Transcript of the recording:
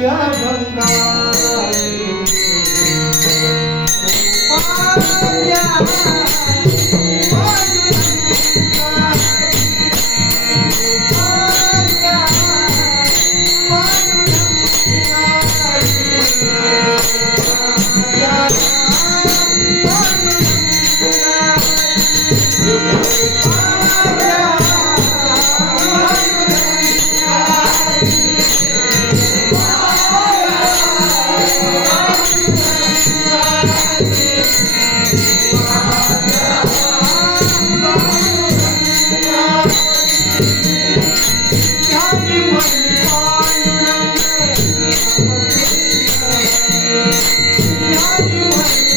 गोडी Brasil.